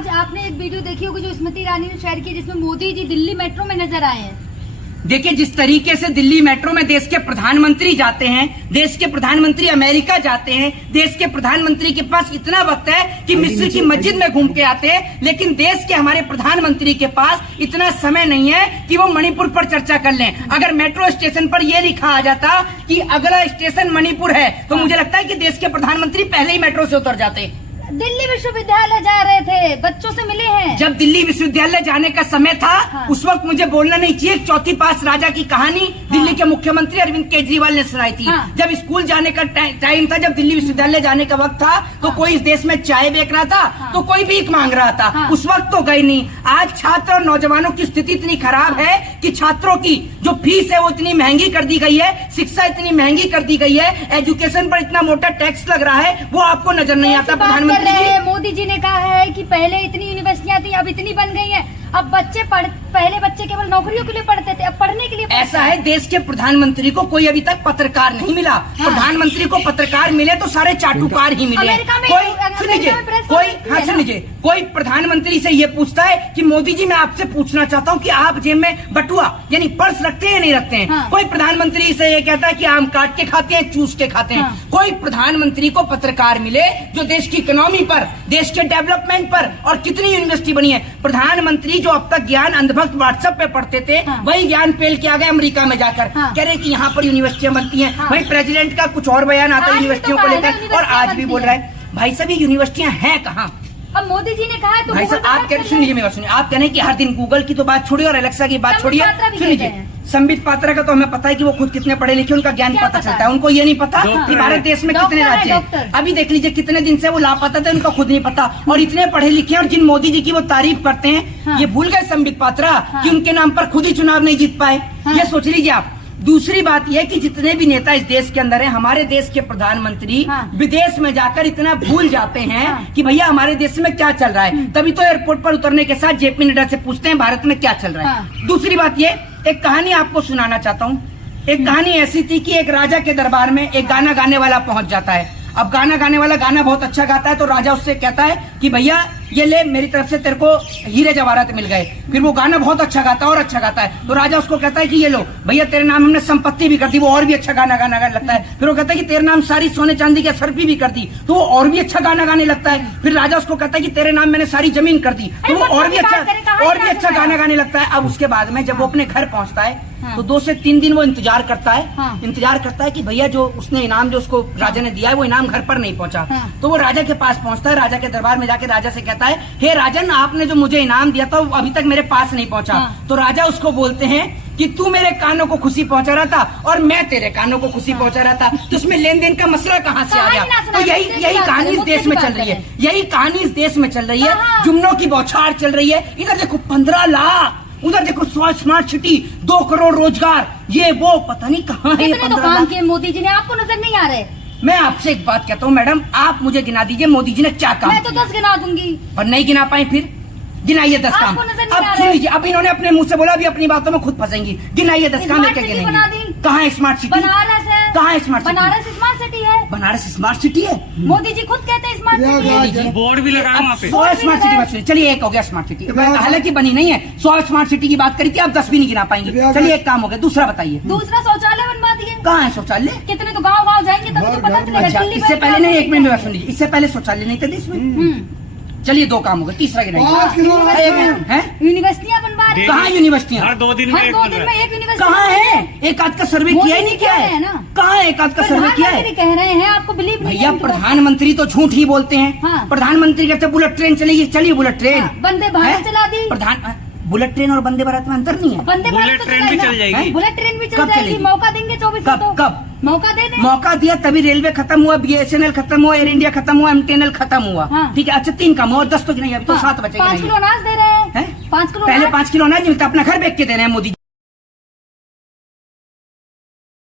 आज आपने एक वीडियो देखी होगी जो स्मृति ईरानी ने शेयर की, जिसमें मोदी जी दिल्ली मेट्रो में नजर आए हैं। देखिए, जिस तरीके से दिल्ली मेट्रो में देश के प्रधानमंत्री जाते हैं, देश के प्रधानमंत्री अमेरिका जाते हैं, देश के प्रधानमंत्री के पास इतना वक्त है कि मिस्र की मस्जिद में घूम के आते हैं, लेकिन देश के हमारे प्रधानमंत्री के पास इतना समय नहीं है कि वो मणिपुर पर चर्चा कर लें। अगर मेट्रो स्टेशन पर यह लिखा आ जाता कि अगला स्टेशन मणिपुर है, तो मुझे लगता है कि देश के प्रधानमंत्री पहले ही मेट्रो से उतर जाते। दिल्ली विश्वविद्यालय जा रहे थे, बच्चों से मिले हैं। जब दिल्ली विश्वविद्यालय जाने का समय था, उस वक्त मुझे बोलना नहीं चाहिए। चौथी पास राजा की कहानी दिल्ली के मुख्यमंत्री अरविंद केजरीवाल ने सुनाई थी। जब स्कूल जाने का टाइम था, जब दिल्ली विश्वविद्यालय जाने का वक्त था, तो कोई इस देश में चाय बेच रहा था, तो कोई भीख मांग रहा था। उस वक्त तो गई नहीं। आज छात्र और नौजवानों की स्थिति इतनी खराब है कि छात्रों की जो फीस है वो इतनी महंगी कर दी गई है, शिक्षा इतनी महंगी कर दी गई है, एजुकेशन पर इतना मोटा टैक्स लग रहा है, वो आपको नजर नहीं आता। प्रधानमंत्री मोदी जी ने कहा है कि पहले इतनी यूनिवर्सिटियां थी, अब इतनी बन गई हैं। अब पहले बच्चे केवल नौकरियों के लिए पढ़ते थे, अब पढ़ने के लिए ऐसा है। देश के प्रधानमंत्री को कोई अभी तक पत्रकार नहीं मिला। प्रधानमंत्री को पत्रकार मिले तो सारे चाटुकार ही मिले। कोई प्रधानमंत्री से ये पूछता है कि मोदी जी मैं आपसे पूछना चाहता हूँ कि आप जेब में बटुआ यानी पर्स रखते हैं या नहीं रखते हैं। कोई प्रधानमंत्री से ये कहता है कि आम काट के खाते हैं, चूस के खाते हैं। कोई प्रधानमंत्री को पत्रकार मिले जो देश की इकोनॉमी पर, देश के डेवलपमेंट पर और कितनी यूनिवर्सिटी बनी है। प्रधानमंत्री जो अब तक ज्ञान अंधभक्त व्हाट्सएप पे पढ़ते थे, वही ज्ञान पेल के आ गए अमेरिका में जाकर। कह रहे कि यहाँ पर यूनिवर्सिटियां बनती हैं। वही प्रेसिडेंट का कुछ और बयान आता है यूनिवर्सिटियों को लेकर, और आज भी बोल रहा है भाई साहब ये यूनिवर्सिटियां हैं कहाँ। अब मोदी जी ने कहा है तो भाई साहब आप कह सुनिए मेरी बात सुनिए। आप कह रहे हैं कि हर दिन गूगल की तो बात छोड़िए और एलेक्सा की बात छोड़िए। सुनिए, संबित पात्रा का तो हमें पता है कि वो खुद कितने पढ़े लिखे, उनका ज्ञान पता चलता है। उनको ये नहीं पता कि भारत देश में कितने राज्य हैं। अभी देख लीजिए कितने दिन से वो लापता थे, उनको खुद नहीं पता। और इतने पढ़े लिखे और जिन मोदी जी की वो तारीफ करते हैं, ये भूल गए संबित पात्रा कि उनके नाम पर खुद ही चुनाव नहीं जीत पाए। ये सोच लीजिए आप। दूसरी बात यह कि जितने भी नेता इस देश के अंदर हैं, हमारे देश के प्रधानमंत्री विदेश में जाकर इतना भूल जाते हैं कि भैया हमारे देश में क्या चल रहा है। तभी तो एयरपोर्ट पर उतरने के साथ जेपी नड्डा से पूछते हैं भारत में क्या चल रहा है। दूसरी बात ये, एक कहानी आपको सुनाना चाहता हूँ। एक कहानी ऐसी थी कि एक राजा के दरबार में एक गाना गाने वाला पहुंच जाता है। अब गाना गाने वाला गाना बहुत अच्छा गाता है, तो राजा उससे कहता है कि भैया ये ले, मेरी तरफ से तेरे को हीरे जवाहरात मिल गए। फिर वो गाना बहुत अच्छा गाता है और अच्छा गाता है, तो राजा उसको कहता है कि ये लो भैया, तेरे नाम हमने संपत्ति भी कर दी। वो और भी अच्छा गाना गाने लगता है। फिर वो कहता है कि तेरे नाम सारी सोने चांदी की असरफी भी कर दी, तो वो और भी अच्छा गाना गाने लगता है। फिर राजा उसको कहता है कि तेरे नाम मैंने सारी जमीन कर दी, तो वो और भी अच्छा गाना गाने लगता है। अब उसके बाद में जब वो अपने घर पहुंचता है, तो 2 से 3 दिन वो इंतजार करता है। इंतजार करता है कि भैया जो उसने इनाम जो उसको राजा ने दिया है वो इनाम घर पर नहीं पहुंचा। तो वो राजा के पास पहुंचता है, राजा के दरबार में जाके राजा से कहता है, हे राजन, आपने जो मुझे इनाम दिया था वो अभी तक मेरे पास नहीं पहुंचा। तो राजा उसको बोलते हैं कि तू मेरे कानों को खुशी पहुंचा रहा था और मैं तेरे कानों को खुशी पहुंचा रहा था, तो उसमें लेन देन का मसला कहाँ से आ गया। तो यही कहानी इस देश में चल रही है। यही कहानी इस देश में चल रही है। जुमलों की बौछार चल रही है। इधर देखो 15 लाख, उधर देखो स्मार्ट सिटी, 2 करोड़ रोजगार, ये वो पता नहीं कहाँ है। 15 लाख मोदी जी ने, आपको नजर नहीं आ रहे। मैं आपसे एक बात कहता हूँ मैडम, आप मुझे गिना दीजिए मोदी जी ने क्या काम। मैं तो 10 गिना दूंगी। और नहीं गिना पाए फिर गिनाइए 10 काम। अब सुन लीजिए, अब इन्होंने अपने मुंह से बोला, अभी अपनी बातों में खुद फंसेंगी। गिनाइए 10 काम एक गिनाइए। कहाँ है स्मार्ट सिटी? बनारस है। कहाँ है smart city? Banaras smart city है। बनारस स्मार्ट सिटी है। मोदी जी खुद कहते हैं स्मार्ट सिटी है। बोर्ड भी लगा वहाँ पे। 100 स्मार्ट सिटी बस। चलिए एक हो गया स्मार्ट सिटी, हालांकि बनी नहीं है। 100 स्मार्ट सिटी की बात करी थी, आप 10 भी नहीं गिना पाएंगे। चलिए एक काम हो गया, दूसरा बताइए। दूसरा शौचालय बनवा दिए। कहाँ है शौचालय? कितने तो गाँव जाएंगे तब तो पता चलेगा। अच्छा, इससे पहले नहीं, 1 मिनट में सुन लीजिए, इससे पहले शौचालय नहीं थे देश में। चलिए 2 काम हो गए, तीसरा यूनिवर्सिटियां बनवा रहे। कहाँ यूनिवर्सिटियां? हर 2 दिन में एक यूनिवर्सिटी। कहाँ है? एक आध का सर्वे किया ही नहीं, क्या है ना? कहाँ है? एक आध का सर्वे किया है? कह रहे हैं, आपको बिलीव नहीं। भैया प्रधानमंत्री तो झूठ ही बोलते हैं। प्रधानमंत्री कहते बुलेट ट्रेन चलेगी, चलिए बुलेट ट्रेन। वंदे भारत चला दी। बुलेट ट्रेन और वंदे भारत में अंतर नहीं है। बुलेट ट्रेन भी चल जाएगी। बुलेट ट्रेन भी चल जाएगी। मौका देंगे 24 को। कब मौका दे दें। मौका दिया तभी रेलवे खत्म हुआ, BSNL खत्म हुआ, एयर इंडिया खत्म हुआ, MTNL खत्म हुआ। ठीक है, अच्छा 3 काम और 10 तो नहीं, अभी तो 7 बचेंगे। 5 किलो अनाज दे रहे हैं। 5 किलो पहले 5 किलो अनाज मिलता, अपना घर बेच के दे रहे हैं मोदी।